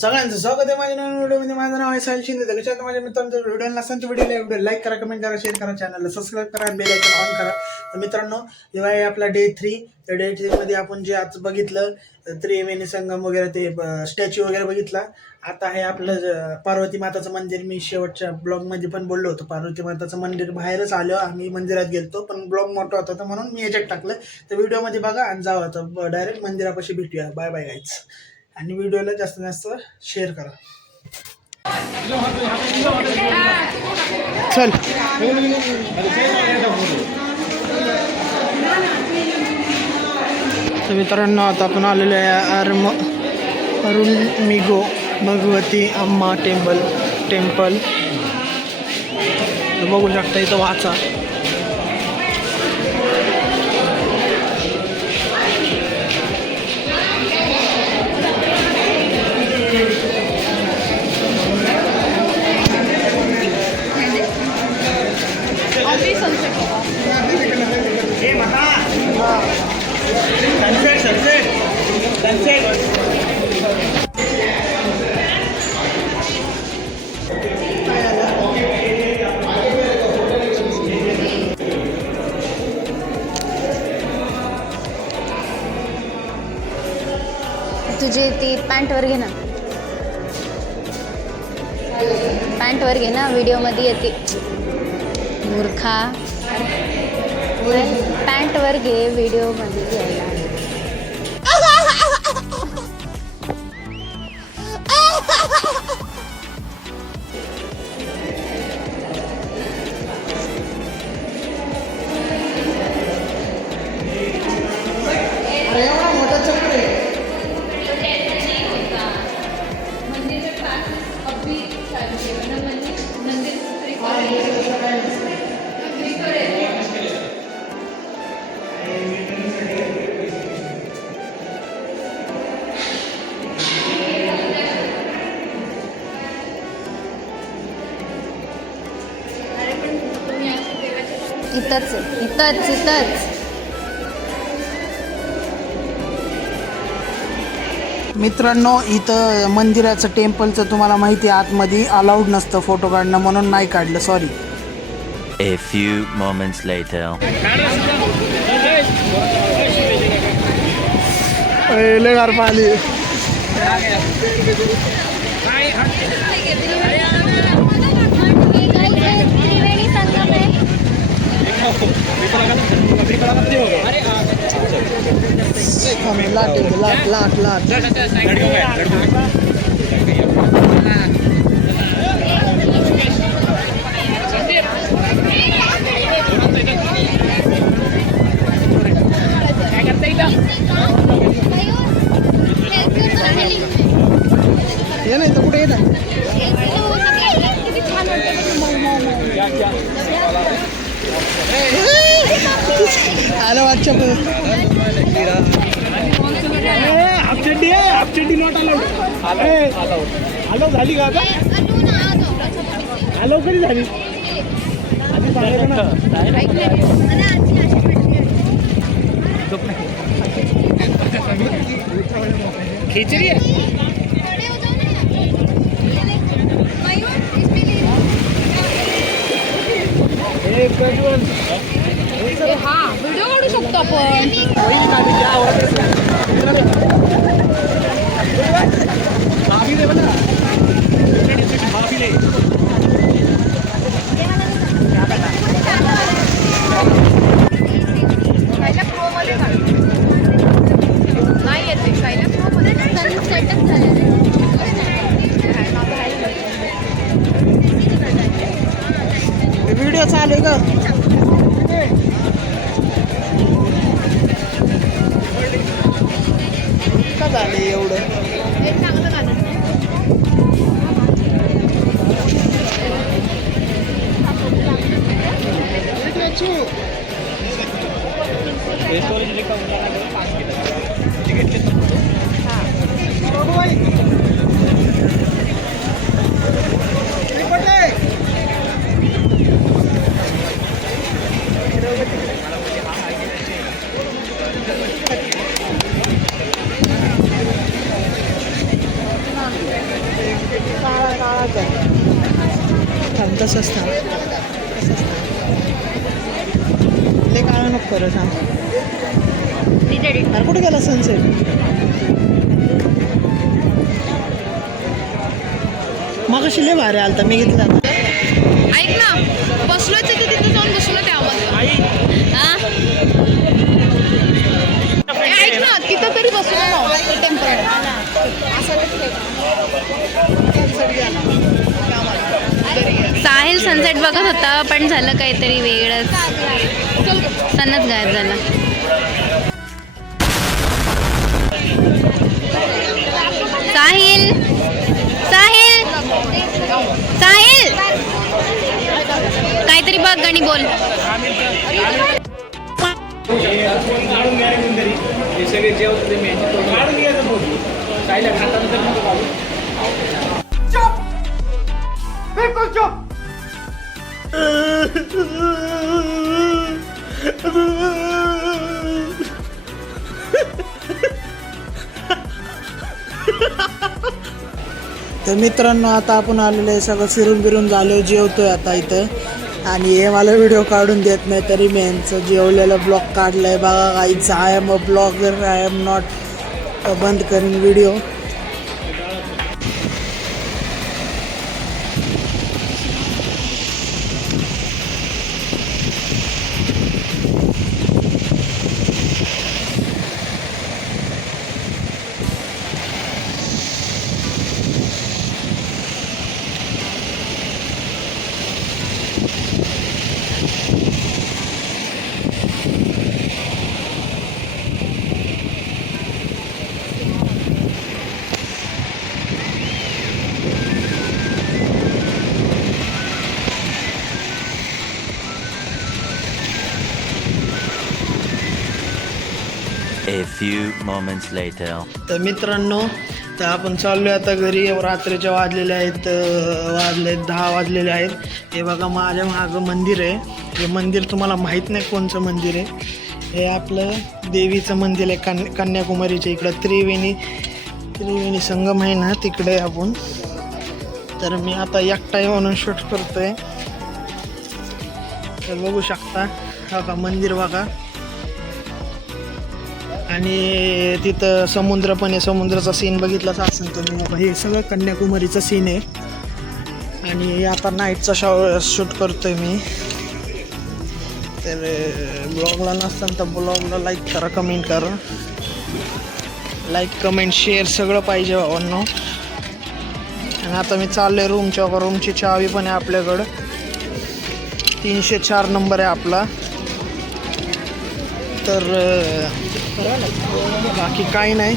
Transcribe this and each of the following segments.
सगळ्यांचं स्वागत आहे माझ्या नवीन व्हिडिओमध्ये. माझं नाव आहे साहिल शिंदे. त्याच्यात माझ्या मित्रांचं व्हिडिओ नसेल तर व्हिडिओ लाईक करा, कमेंट करा, शेअर करा, चॅनलला सबस्क्राईब करा, बेल आयकॉन ऑन करा. तर मित्रांनो, जेव्हा आहे आपला डे 3. त्या डे 3मध्ये आपण जे आज बघितलं त्रिवेणी संगम वगैरे, ते स्टॅच्यू वगैरे बघितला. आता आहे आपलं पार्वती माताचं मंदिर. मी शेवटच्या ब्लॉगमध्ये पण बोललो होतो, पार्वती माताचं मंदिर बाहेरच आलो, आम्ही मंदिरात गेलतो, पण ब्लॉग मोठा होता तर म्हणून मी याच्यात टाकलं. तर व्हिडिओमध्ये बघा आणि जावं, तर डायरेक्ट मंदिरापाशी भेटूया. Bye bye guys. आणि व्हिडिओला जास्तीत जास्त शेअर करा. चल तर मित्रांनो, आता आपण आलेलो आहे अरुणमिगो भगवती अम्मा टेम्पल. बघू शकता इथं वाचा. तुझी ती पॅन्टवर घे ना, पॅन्टवर घे ना, व्हिडिओमध्ये येते मूर्खा. पॅन्टवर घे, व्हिडिओमध्ये घ्यायला. इथंच. मित्रांनो, इथं मंदिराचं टेम्पलचं तुम्हाला माहिती आहे, आतमध्ये अलाउड नसतं फोटो काढणं, म्हणून नाही काढलं, sorry. A few moments later. लय गार पाहिली. लाट ये नाही तर कुठे येत आलं वाटच्या हाफचड्डी नॉट अलाउड झाली का आता? अलाउ कधी झाली? आधी सांगायचं ना. खिचडी हा व्हिडिओ काढू शकतो आपण. नाही येते व्हिडिओ चालू आहे का? का झालं एवढं? तसंच थांब ते काय नको करत थांब अरे कुठे गेला सनसेट मग कशी लय भारी आलता मी घेतला ऐक ना बसलोच आहे तिथे जाऊन बसू ना त्यामध्ये ऐक ना तिथं तरी बसू ना टेम्पल साहिल सनसेट बघत होता पण झालं काहीतरी वेगळंच सनच गायब झाला साहिल साहिल साहिल काहीतरी बघ गाणी बोल तर मित्रांनो आता आपण आलेलो आहे सगळं फिरून बिरून झालो जेवतोय आता इथं आणि हे मला व्हिडिओ काढून देत नाही तरी मी यांचं जेवलेलं ब्लॉग काढलाय बघा काहीच I am a blogger I am not बंद करीन video A few moments later. तर मित्रांनो तर आपण चाललोय आता घरी रात्रीच्या वाजलेले आहेत 10 वाजलेले आहेत हे बघा माझ्या मागं मंदिर आहे हे मंदिर तुम्हाला माहीत नाही कोणचं मंदिर आहे हे आपलं देवीचं मंदिर आहे कन्याकुमारीच्या इकडं त्रिवेणी संगम आहे ना तिकडे आपण तर मी आता एकटा म्हणून शूट करतोय तर बघू शकता हा का मंदिर बघा आणि तिथं समुद्र पण आहे समुद्राचा सीन बघितलाच असेल तुम्ही हे सगळं कन्याकुमारीचं सीन आहे आणि आता नाईटचा शूट करतोय मी तर ब्लॉगला नसताना तर ब्लॉगला लाईक करा कमेंट करा लाईक कमेंट शेअर सगळं पाहिजे भावांनो आणि आता मी चाललोय रूमची चावी पण आहे आपल्याकडं 304 नंबर आहे आपला तर बाकी काही नाही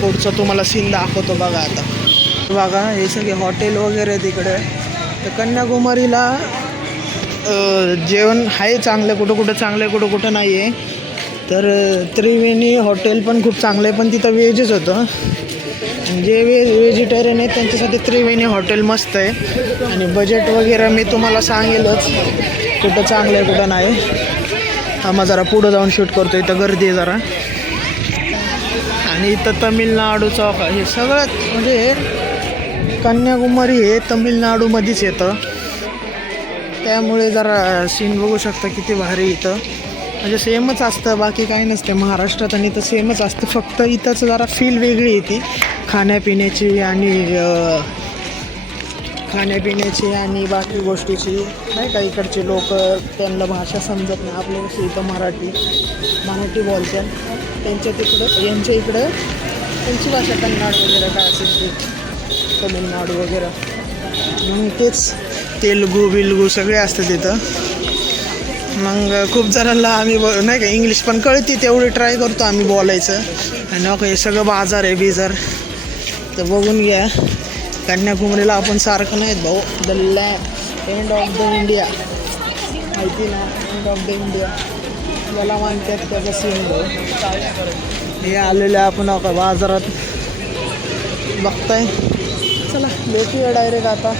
पुढचं तुम्हाला सीन दाखवतो बघा आता बघा हे सगळे हॉटेल वगैरे तिकडे तर कन्याकुमारीला जेवण आहे चांगलं कुठं चांगलं आहे कुठं नाही आहे तर त्रिवेणी हॉटेल पण खूप चांगलं आहे पण तिथं व्हेजच होतं जे व्हेजिटेरियन आहे त्यांच्यासाठी त्रिवेणी हॉटेल मस्त आहे आणि बजेट वगैरे मी तुम्हाला सांगेलच कुठं चांगलं आहे कुठं नाही आम्हा जरा पुढं जाऊन शूट करतो इथं गर्दी आहे जरा आणि इथं तमिळनाडूचं हे सगळं म्हणजे कन्याकुमारी हे तमिळनाडूमध्येच येतं त्यामुळे जरा सीन बघू शकता किती भारी इथं म्हणजे सेमच असतं बाकी काही नसतं महाराष्ट्रात आणि इथं सेमच असतं फक्त इथंच जरा फील वेगळी येते खाण्यापिण्याची आणि बाकी गोष्टीची नाही का इकडचे लोक त्यांना भाषा समजत नाही आपल्या कशी इथं मराठी बोलतात यांच्या इकडं त्यांची भाषा कन्नड वगैरे काय असेल ते तमिळनाडू वगैरे मग तेच तेलुगू सगळे असतं तिथं मग खूप जणांना आम्ही नाही का इंग्लिश पण कळते तेवढी ट्राय करतो आम्ही बोलायचं आणि हे सगळं बाजार आहे बिजार तर बघून घ्या कन्याकुमारीला आपण सारखं नाहीत भाऊ the end of the India माहिती ना एंड ऑफ द इंडिया मला मानतात त्याचा सीन हे आलेलं आपण बाजारात बघताय चला भेटूया डायरेक्ट आता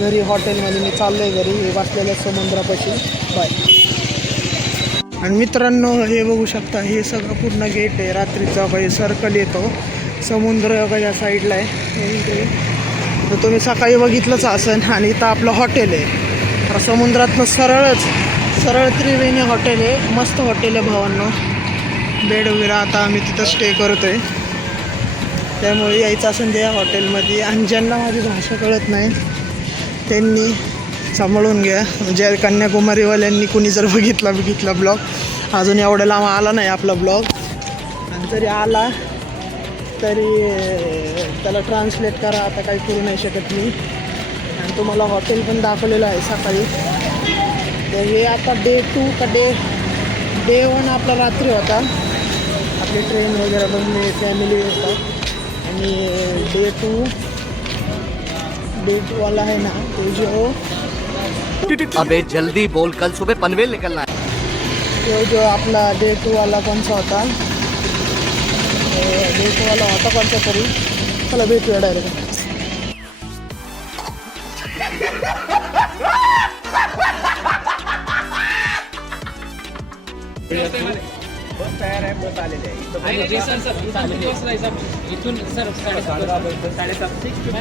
घरी हॉटेलमध्ये मी चाललो आहे घरी हे बसलेल्या समुद्रापाशी बाय आणि मित्रांनो हे बघू शकता हे सगळं पूर्ण गेट आहे रात्रीचा काही सर्कल येतो समुद्र या साईडला आहे इकडे तर तुम्ही सकाळी बघितलंच असेल. आणि इथं आपलं हॉटेल आहे. तर समुद्रातनं सरळ त्रिवेणी हॉटेल आहे. मस्त हॉटेल आहे भावांनो. बेड वगैरे आता आम्ही तिथं स्टे करतो आहे. त्यामुळे यायचं असेल त्या हॉटेलमध्ये. आणि ज्यांना माझी भाषा कळत नाही त्यांनी सांभाळून घ्या. म्हणजे कन्याकुमारीवाल्यांनी कुणी जर बघितला ब्लॉग, अजून एवढ्या लांब आला नाही आपला ब्लॉग, आणि जरी आला तरी त्याला ट्रान्सलेट करा. आता काही करू नाही शकत मी. आणि तुम्हाला हॉटेल पण दाखवलेलं आहे सकाळी. तर हे आता डे 2 का डे 1 आपला रात्री होता. आपली ट्रेन वगैरे बघणे फॅमिली होता. आणि डे 2 वाला है ना, तो जो अबे जल्दी बोल, कल सुबह पनवेल निकलना है. तो जो आपला डे 2 वाला कोणचा होता, डे 2 वाला होता कोणता तरी. चला भेटूया डायरेक्ट. तयार आहे, बस आलेले इथून सर 7:30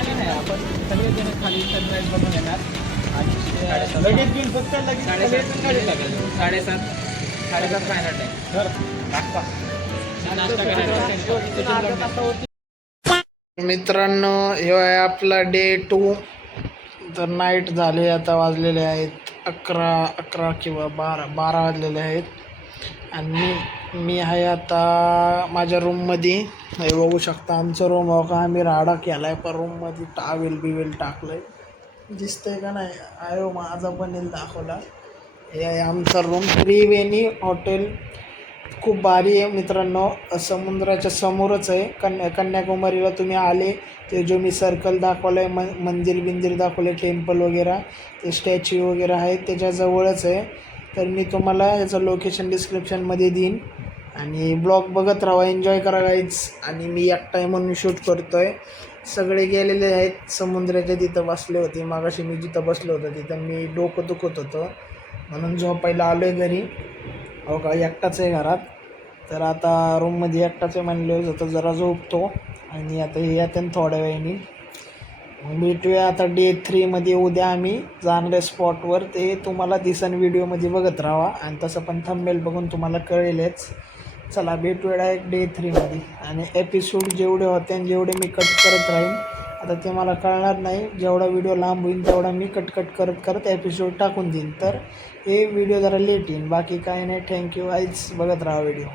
नाही आपण सगळे जण खाली सनराईज बघून येणार आणि लगेच घेऊन फक्त लगेच 7:30 फायनल टाइम. मित्रांनो, हे आहे आपला डे 2. तर नाईट झाले, आता वाजलेले आहेत 11 किंवा 12 वाजलेले आहेत. आणि मी आहे आता माझ्या रूममध्ये. हे बघू शकता आमचं रूम. हो का, आम्ही राडा केला आहे, पण रूममध्ये टावेल टाकलं आहे. दिसतंय का नाही? आयो माझा बनेल दाखवला. हे आहे आमचा रूम. त्रिवेणी हॉटेल खूप भारी आहे मित्रांनो. समुद्राच्या समोरच आहे. कन्याकुमारीला तुम्ही आले ते जो मी सर्कल दाखवलं आहे, मंदिर दाखवलं आहे, टेम्पल वगैरे, ते स्टॅच्यू वगैरे आहेत त्याच्याजवळच आहे. तर मी तुम्हाला याचं लोकेशन डिस्क्रिप्शनमध्ये देईन. आणि ब्लॉग बघत राहा, एन्जॉय करा गाईज. आणि मी एकटा म्हणून शूट करतो आहे. सगळे गेलेले आहेत समुद्राच्या तिथं बसले होते. मागाशी मी जिथं बसलो होतो तिथं मी डोकं दुखत होतं म्हणून झोपायला आलो आहे घरी. हो का, एकटाच आहे घरात. तर आता रूममध्ये एकटाच आहे म्हणलं होतं, जरा झोपतो. आणि आता हे येतं थोड्या वेळाने. मग भेटूया आता डे 3मध्ये. उद्या आम्ही जाणार आहे स्पॉटवर. ते तुम्हाला दिसन व्हिडिओमध्ये बघत राहा. आणि तसं पण थंबनेल बघून तुम्हाला कळेलच. चला भेटूया डायरेक्ट डे 3मध्ये. आणि एपिसोड जेवढे होते आणि जेवढे मी कट करत राहीन आता ते मला कळणार नाही. जेवढा व्हिडिओ लांब होईल तेवढा मी कट करत एपिसोड टाकून देईन. तर हे व्हिडिओ जरा लेट येईन, बाकी काही नाही. थँक्यू गाईज, बघत राहा व्हिडिओ.